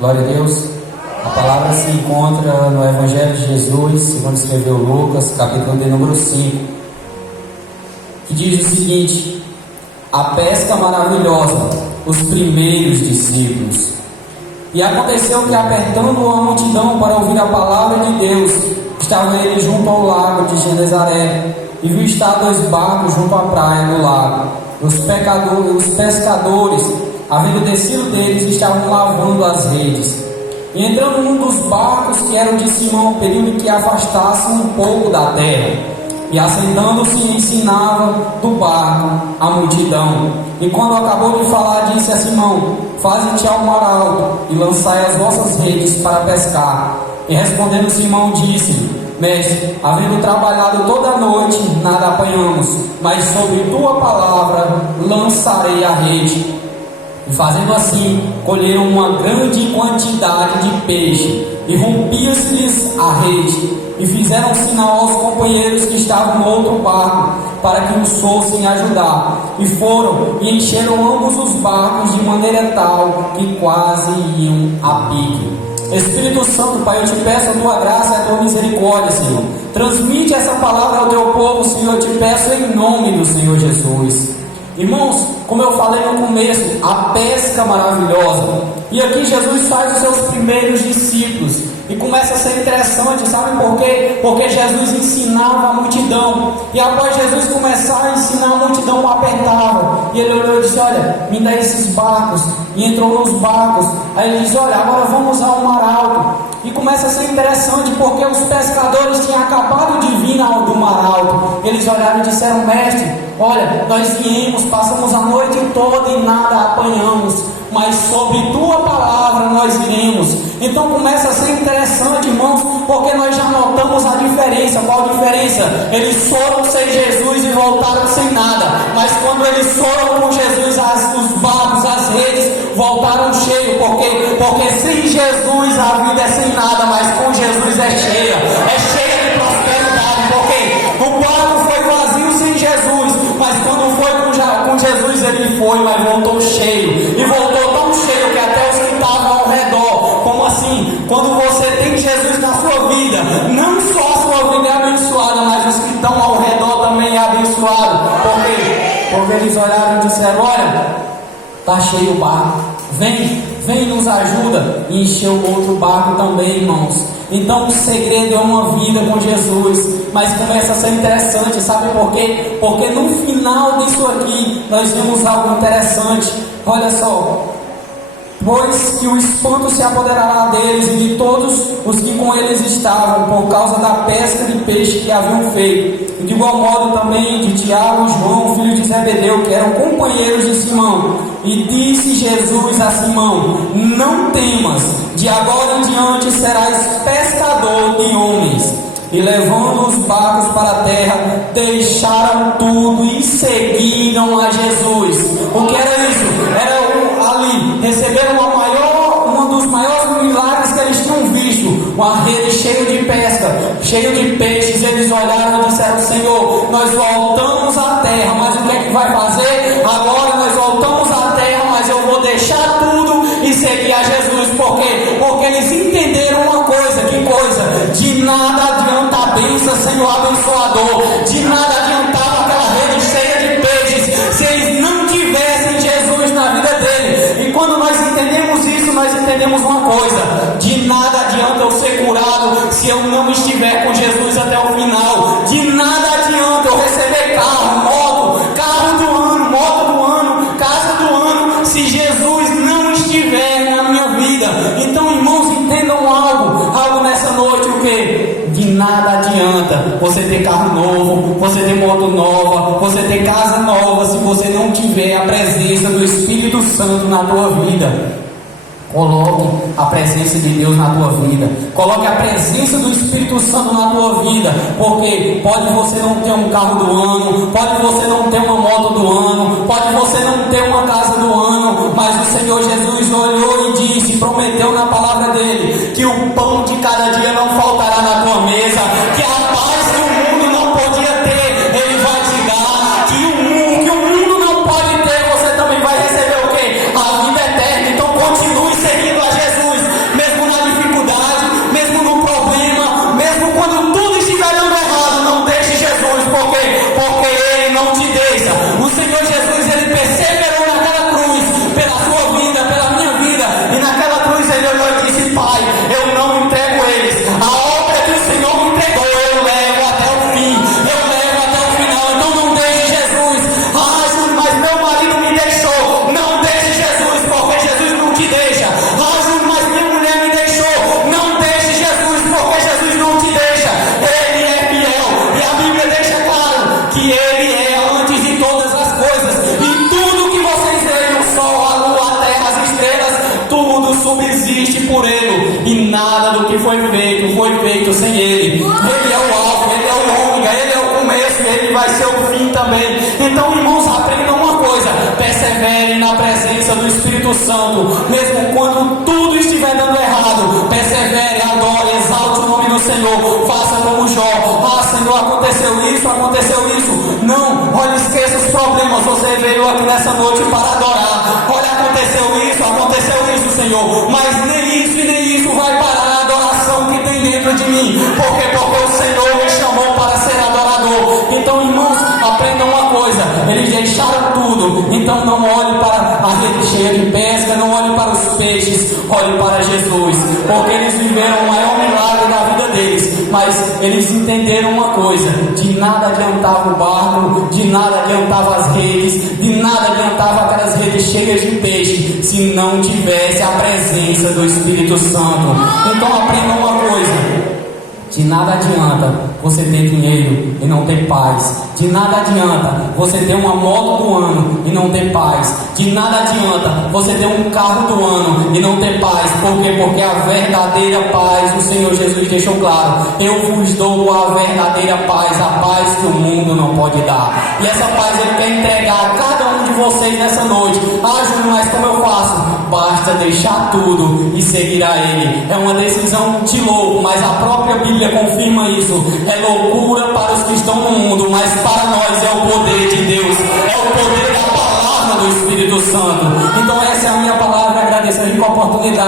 Glória a Deus. A palavra se encontra no Evangelho de Jesus, segundo escreveu Lucas, capítulo de número 5, que diz o seguinte: a pesca maravilhosa, os primeiros discípulos. E aconteceu que, apertando a multidão para ouvir a palavra de Deus, estava ele junto ao lago de Genezaré, e viu estar 2 barcos junto à praia do lago. Os pescadores, havendo descido deles, estavam lavando as redes. E entrando num dos barcos, que era o de Simão, pediu-lhe que afastasse um pouco da terra. E assentando-se, ensinava do barco a multidão. E quando acabou de falar, disse a Simão: faze-te ao mar alto e lançai as vossas redes para pescar. E respondendo Simão, disse: Mestre, havendo trabalhado toda a noite, nada apanhamos, mas sobre tua palavra lançarei a rede. E fazendo assim, colheram uma grande quantidade de peixe, e rompia-se-lhes a rede, e fizeram sinal aos companheiros que estavam no outro barco, para que os fossem ajudar. E foram e encheram ambos os barcos de maneira tal que quase iam a pique. Espírito Santo, Pai, eu te peço a tua graça e a tua misericórdia, Senhor. Transmite essa palavra ao teu povo, Senhor, eu te peço em nome do Senhor Jesus. Irmãos, como eu falei no começo, a pesca maravilhosa. E aqui Jesus faz os seus primeiros discípulos. E começa a ser interessante, sabe por quê? Porque Jesus ensinava a multidão. E após Jesus começar a ensinar, a multidão apertava. E ele olhou e disse: olha, me dá esses barcos. E entrou nos barcos. Aí ele disse: olha, agora vamos ao mar alto. E começa a ser interessante, porque os pescadores tinham acabado de vir do mar alto. Eles olharam e disseram: mestre, olha, nós viemos, passamos a noite toda e nada apanhamos, mas sobre tua palavra nós iremos. Então começa a ser interessante, irmãos, porque nós já notamos a diferença. Qual a diferença? Eles foram sem Jesus e voltaram sem nada, mas quando eles foram com Jesus, os barcos, as redes voltaram cheios. Por quê? Porque sem Jesus a vida é sem nada, mas com Jesus é cheia de prosperidade. Por quê? O barco foi vazio sem Jesus, mas quando foi com Jesus ele foi, mas voltou cheio, e voltou tão cheio que até os que estavam ao redor. Como assim? Quando você tem Jesus na sua vida, não só a sua vida é abençoada, mas os que estão ao redor também é abençoado. Por quê? Porque eles olharam e disseram: olha, está cheio o barco, vem nos ajuda. E encheu o outro barco também, irmãos. Então o segredo é uma vida com Jesus. Mas começa a ser interessante, sabe por quê? Porque no final disso aqui nós vemos algo interessante. Olha só: pois que o espanto se apoderará deles e de todos os que com eles estavam, por causa da pesca de peixe que haviam feito. E de igual modo também de Tiago e João, filhos de Zebedeu, que eram companheiros de Simão. E disse Jesus a Simão: não temas, de agora em diante serás pescador de homens. E levando os barcos para a terra, deixaram tudo e seguiram a Jesus. O que era isso? Era ali, receberam um dos maiores milagres que eles tinham visto, uma rede cheia de pesca, cheio de peixes. Eles olharam e disseram: Senhor, nós voltamos à terra, mas o que é que vai fazer? Agora nós voltamos à terra, mas eu vou deixar tudo e seguir a Jesus. Por quê? Porque eles entenderam uma coisa. Que coisa? De nada adianta a bênção sem o abençoador. De nada adiantava aquela rede cheia de peixes se eles não tivessem Jesus na vida deles. E quando nós entendemos isso, nós entendemos uma coisa: de nada adianta eu ser curado se eu não estiver com Jesus até o final. De nada adianta eu receber carro do ano, moto do ano, casa do ano, se Jesus não estiver na minha vida. Então, irmãos, entendam algo nessa noite: o que? De nada adianta você ter carro novo, você ter moto nova, você ter casa nova, se você não tiver a presença do Espírito Santo na tua vida. Coloque a presença de Deus na tua vida. Coloque a presença do Espírito Santo na tua vida. Porque pode você não ter um carro do ano, pode você não ter uma moto do ano, pode você não ter uma casa do ano, mas o Senhor Jesus olhou e disse, prometeu na palavra dele, que o pão de cada dia não faltará na tua mesa, que a paz que o mundo não podia ter, ele vai te dar, que o mundo não pode ter, você também vai receber o quê? A vida eterna. Então continue seguindo a Jesus. que foi feito sem Ele. Ele é o alfa, Ele é o ômega, Ele é o começo, Ele vai ser o fim também. Então, irmãos, aprendam uma coisa: persevere na presença do Espírito Santo, mesmo quando tudo estiver dando errado. Persevere, adore, exalte o nome do Senhor. Faça como Jó: ah, Senhor, aconteceu isso. Não, olha, esqueça os problemas. Você veio aqui nessa noite para adorar. Olha, aconteceu isso, Senhor, mas nem isso vai parar a adoração que tem dentro de mim. Porque o Senhor me chamou para ser adorador. Então, irmãos, aprendam uma coisa: eles deixaram tudo. Então não olhe para a rede cheia de pesca, não olhe para os peixes, olhe para Jesus, porque eles viveram o maior milagre da vida deles. Mas eles entenderam uma coisa: de nada adiantava o barco, de nada adiantava as redes, de nada adiantava aquelas redes cheias de peixe, se não tivesse a presença do Espírito Santo. Então aprendam uma coisa: de nada adianta você ter dinheiro e não ter paz. De nada adianta você ter uma moto do ano e não ter paz. De nada adianta você ter um carro do ano e não ter paz. Por quê? Porque a verdadeira paz, o Senhor Jesus deixou claro: eu vos dou a verdadeira paz, a paz que o mundo não pode dar. E essa paz Ele quer entregar a cada um de vocês nessa noite. Ah, Júnior, mas como eu faço? Basta deixar tudo e seguir a Ele. É uma decisão de louco, mas a própria Bíblia confirma isso. É loucura para os que estão no mundo, mas para nós é o poder de Deus, é o poder da palavra do Espírito Santo. Então essa é a minha palavra, agradecendo a oportunidade.